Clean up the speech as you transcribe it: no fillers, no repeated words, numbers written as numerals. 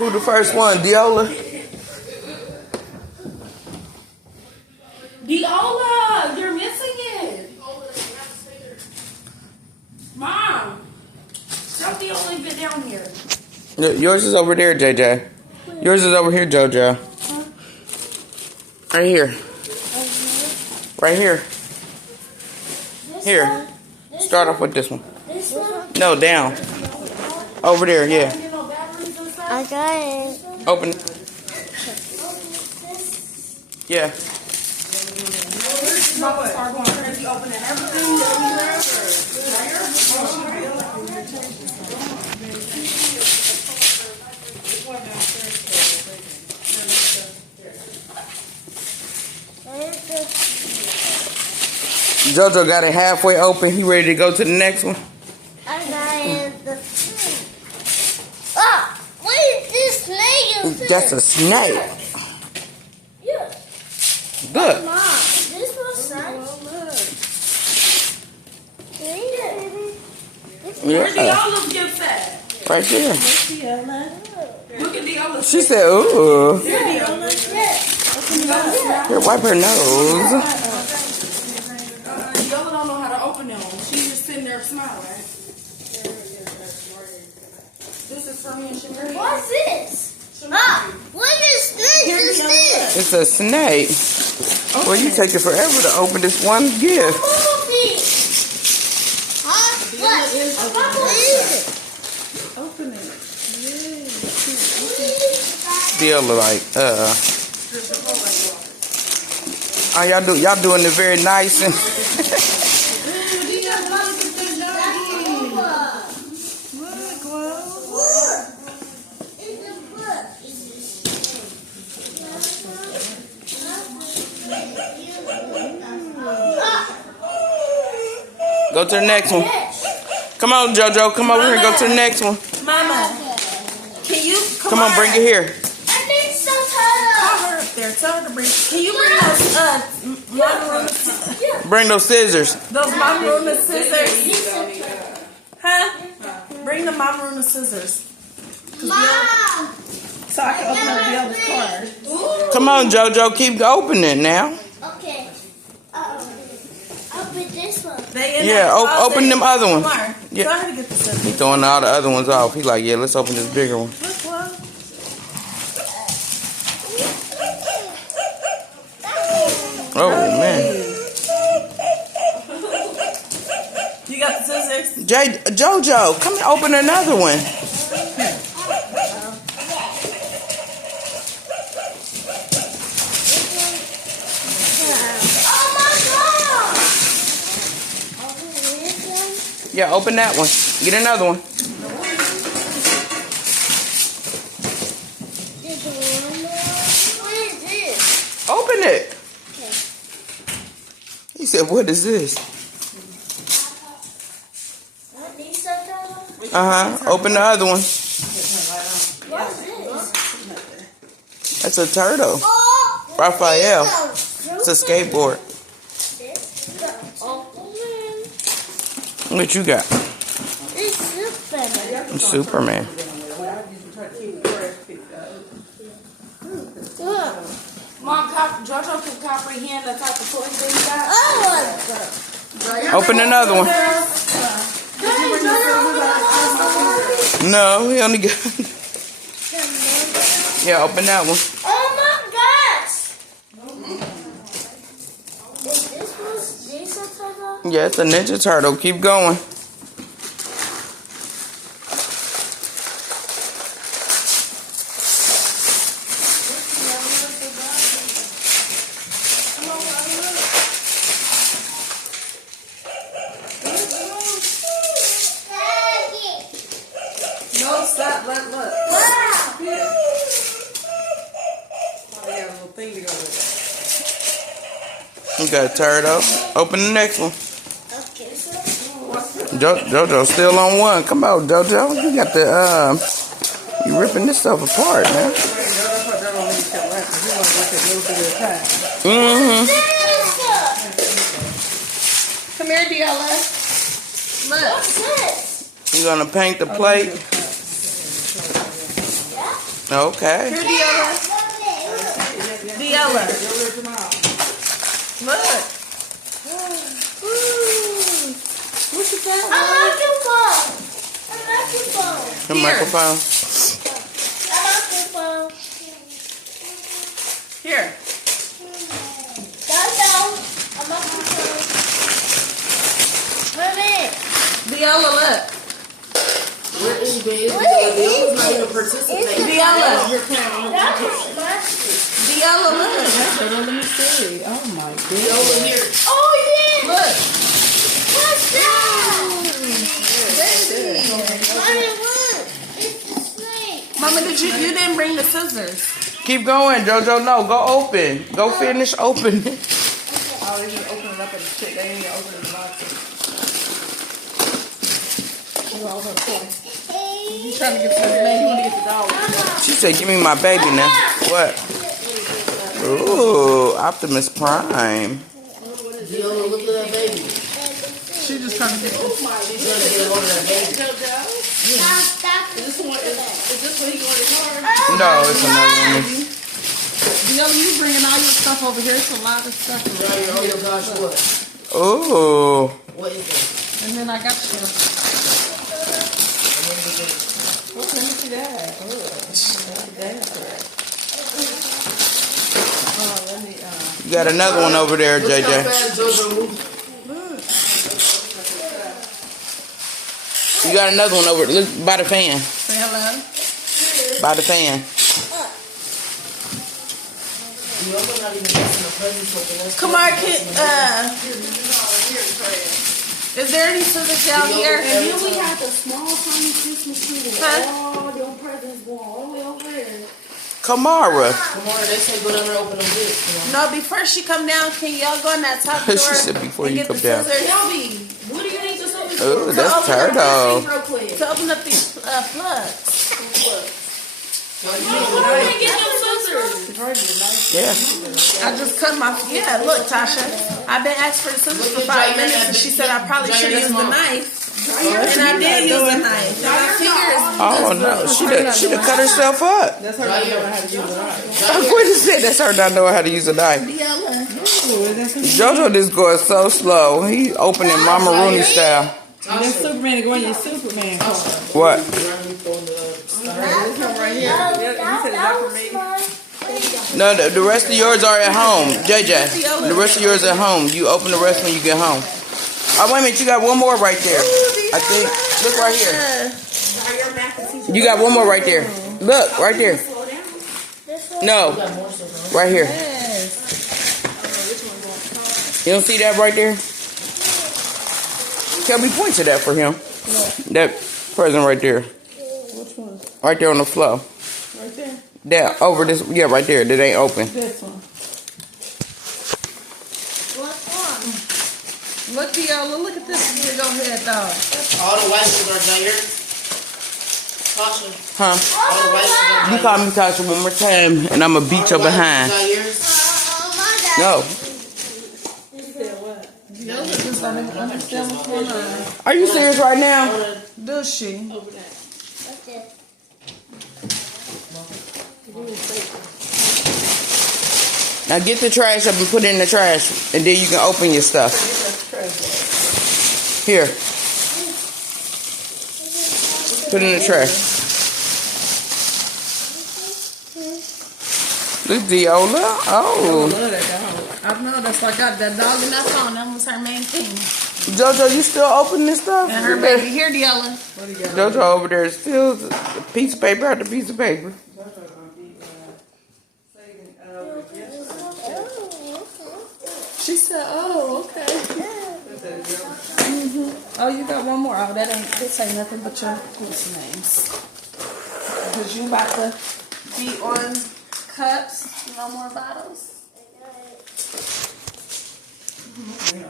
Who the first one? Diola? Diola, you're missing it. Mom, tell Diola to get down here. Yours is over there, JJ. Yours is over here, JoJo. Right here. Right here. Here. Start off with this one. This one? No, down. Over there, yeah. I got it. Open. Yeah. Mama start going crazy, opening everything everywhere. JoJo got it halfway open. He ready to go to the next one? I got it. Ah, what is this snake? That's a snake. Yeah. Good. Mom, this was nice. Where's Yeah. Diola's gift at? Right there. Look at Diola's. She said, ooh. Here, Diola. Here, wipe her nose. Diola don't know how to open them. She's just sitting there smiling. This is for me and Shamiri. What's this? Ah, what is snake is this? It's a snake. Well, you take it forever to open this one gift. Movie. Huh? What? What is it? Open it. Still like, oh, y'all doing it very nice and go to the next one. Come on, JoJo. Come over here and go to the next one. Mama, can you Come on, bring it here. I think so, Tyler. Call her up there. Tell her to bring. Can you bring those macaroni? Bring those scissors. Those macaroni scissors. Huh? Bring the macaroni scissors. Mom. So I can open up Diola's card. Come on, JoJo. Keep opening now. Okay. Open this one. They in Yeah, that closet. open them other ones. Come on. Yeah. Tell her to get the scissors. He throwing all the other ones off. He like, yeah, let's open this bigger one. Look, well. Oh, man. You got the scissors? JoJo, come and open another one. Oh my God! Yeah, open that one. Get another one. What is this? Open it. He said, what is this? What these are, Tyler? Uh-huh. Open the other one. What's this? That's a turtle. Oh! Raphael. It's a skateboard. What you got? It's Superman. Superman. Look. Mom, JoJo can comprehend the type of toys they got. I want them. Open another one. No, he only got... Yeah, open that one. Oh my gosh! Is this one Ninja Turtle? Yeah, it's a Ninja Turtle. Keep going. No, stop. Look. Wow! Yeah. Oh, they got a little thing to go with it. You got a turtle. Open the next one. Okay, so JoJo still on one. Come on, JoJo. You got the, you ripping this stuff apart, man. Mm-hmm. Come here, Diola. Look. what's this? You gonna paint the plate? Okay. Here, Deola. Deola. Look. What you got? I like your phone. I like your phone. The Here. microphone. I like your phone. Here. Don't know. I like your phone. Mommy. Deola, look. Where is baby? What is Deola's not this? even participating. Deola. That's my. Deola, look. Let me see. Oh my God. Deola here. Oh, yeah. Look. What's that? Baby. Mommy, look. It's a snake. Mama, you didn't bring the scissors. Keep going, JoJo. No, go open. Go finish open. Oh, they need to open it up and shit. They need to open it in the box. You trying to get to the baby? You want to get the dog? She said, give me my baby now. What? Ooh, Optimus Prime. Deola, look at that baby. She just trying to get this. She's trying to get a hold of that baby. Stop. Is this what he going to car? No, it's another one. Deola, you bringing all your stuff over here. It's a lot of stuff. Right, oh your gosh, what? Ooh. What is that? And then I got you. Okay, let me see that. Oh, let me, You got another one over there, look how JJ. fast JoJo moved. You got another one over. Look by the fan. Say hello. By the fan. Deola not even messing the presents with the rest Come on, kid. Is there any scissors down here? And Then we had the small tiny Christmas tree with Huh? all your presents going all the way over there. Kamara. Come on, they say go down there and open them gifts. No, before she come down, can y'all go in that top She drawer said before and you get come the down. scissors Shelby, what do you need to say? Ooh, that's open up turtle. Real quick. to open up these plugs? Where did we get them scissors? Yeah. I just cut my. Yeah, look, Tasha. I've been asked for the scissors for 5 minutes, and she said I probably should have used the knife. And I did use the knife. And my fingers. Oh no, she done cut herself up. That's her not knowing how to use it right. What is it? That's her not knowing how to use a knife. JoJo just going so slow. He opening Mama Rooney style. That's Superman going your Superman car. What? No, the rest of yours are at home. JJ, the rest of yours at home. You open the rest when you get home. Oh, wait a minute. You got one more right there. I think. Look right here. You got one more right there. Look, right there. No. Right here. You don't see that right there? Kelby, point to that for him. That present right there. Which one? Right there on the floor. Right there? That over this, yeah, right there. That ain't open. This one. Look, Deola, look at this big old head dog. All the white ones are Jair. Tasha. Huh? All the white ones are You call me Tasha one more time, and I'ma beat your behind. No. Deola just don't even understand what's going on. Are you serious right now? Does she? Now get the trash up and put it in the trash, and then you can open your stuff. Here. Put it in the trash. Look, Deola. Oh. I know, that's why I got that dog in that phone. That was her main thing. JoJo, you still opening this stuff? And her baby. Here, Deola. JoJo over there is still a piece of paper after piece of paper. She said, oh, okay. Oh, you got one more. Oh, this ain't nothing but your what's names. Because you about to be on cups. No more bottles.